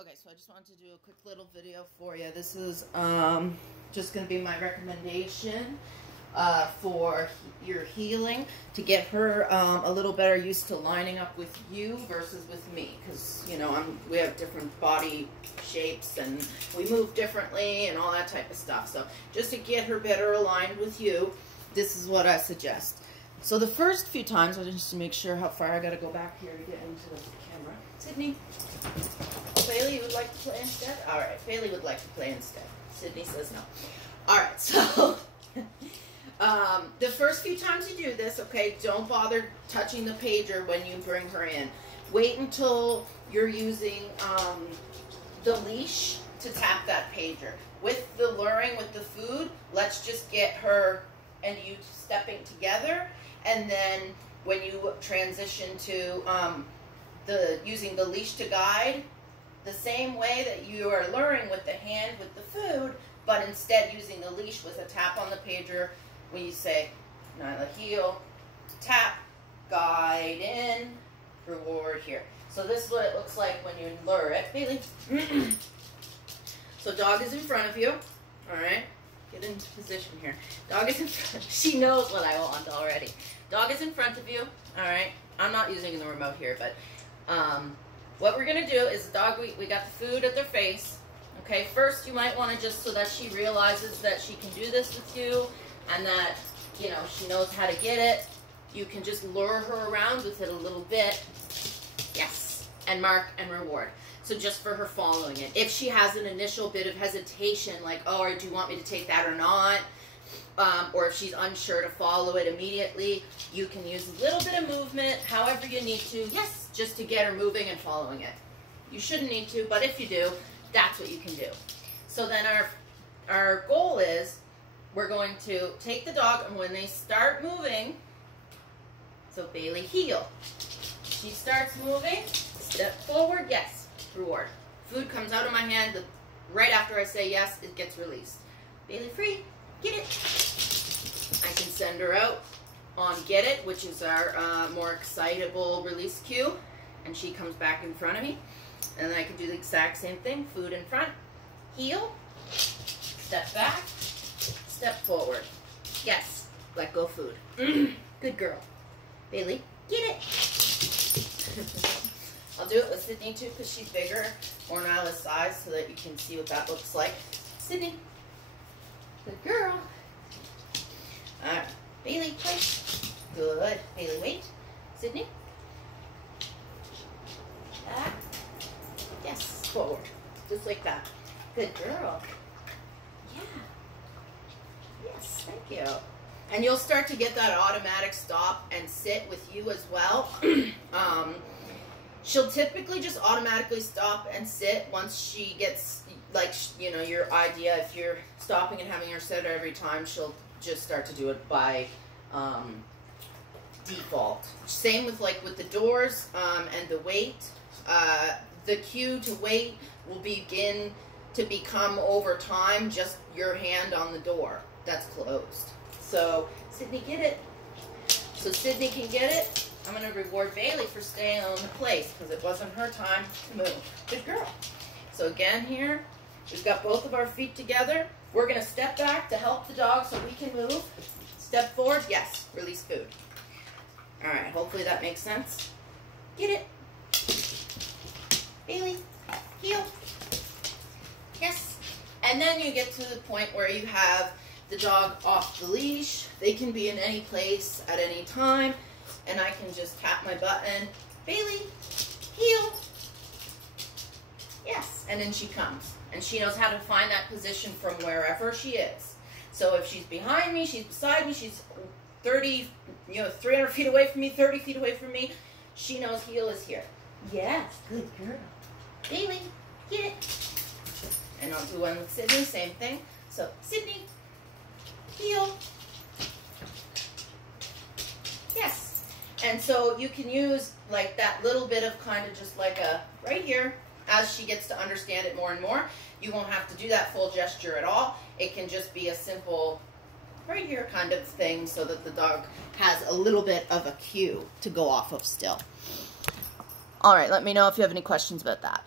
Okay, so I just wanted to do a quick little video for you. This is just going to be my recommendation for your healing to get her a little better used to lining up with you versus with me, because you know we have different body shapes and we move differently and all that type of stuff. So just to get her better aligned with you, this is what I suggest. So the first few times, I just to make sure how far I got to go back here to get into the camera. Sydney. Bailey would like to play instead? Alright, Bailey would like to play instead. Sydney says no. Alright, so the first few times you do this, okay, don't bother touching the pager when you bring her in. Wait until you're using the leash to tap that pager. With the luring, with the food, let's just get her and you stepping together, and then when you transition to using the leash to guide, the same way that you are luring with the hand with the food, but instead using the leash with a tap on the pager when you say, Nyla, heel, tap, guide in, reward here. So this is what it looks like when you lure it. Bailey. So dog is in front of you. Alright. Get into position here. Dog is in front. She knows what I want already. Dog is in front of you. Alright. I'm not using the remote here, but what we're going to do is the dog, we got the food at their face. Okay, first you might want to just so that she realizes that she can do this with you and that, you know, she knows how to get it. You can just lure her around with it a little bit. Yes. And mark and reward. So just for her following it. If she has an initial bit of hesitation, like, oh, do you want me to take that or not? Or if she's unsure to follow it immediately, you can use a little bit of movement, however you need to. Yes, just to get her moving and following it. You shouldn't need to, but if you do, that's what you can do. So then our goal is we're going to take the dog, and when they start moving, so Bailey, heel. She starts moving, step forward, yes, reward. Food comes out of my hand, right after I say yes, it gets released. Bailey, free, get it. I can send her out on get it, which is our more excitable release cue, and she comes back in front of me. And then I can do the exact same thing. Food in front, heel, step back, step forward. Yes, let go food. Good girl. Bailey, get it. I'll do it with Sydney too, because she's bigger, more Nyla's size, so that you can see what that looks like. Sydney, good girl. Alright, Bailey, play. Good. Bailey, wait. Sydney. Back. Yes, forward. Just like that. Good girl. Yeah. Yes, thank you. And you'll start to get that automatic stop and sit with you as well. She'll typically just automatically stop and sit once she gets, like, you know, your idea. If you're stopping and having her sit every time, she'll just start to do it by default. Same with with the doors and the wait. The cue to wait will begin to become over time just your hand on the door that's closed. So Sydney, get it. So Sydney can get it. I'm going to reward Bailey for staying on the place because it wasn't her time to move. Good girl. So again here, we've got both of our feet together. We're going to step back to help the dog so we can move. Step forward. Yes. Release food. All right. Hopefully that makes sense. Get it. Bailey. Heel. Yes. And then you get to the point where you have the dog off the leash. They can be in any place at any time. And I can just tap my button. Bailey. Heel. Yes. And then she comes. And she knows how to find that position from wherever she is. So if she's behind me, she's beside me, she's 300 feet away from me, 30 feet away from me, she knows heel is here. Yes, good girl. Bailey, get it. And I'll do one with Sydney, same thing. So Sydney, heel. Yes. And so you can use like that little bit of kind of just like a right here. As she gets to understand it more and more, you won't have to do that full gesture at all. It can just be a simple right here kind of thing so that the dog has a little bit of a cue to go off of still. All right, let me know if you have any questions about that.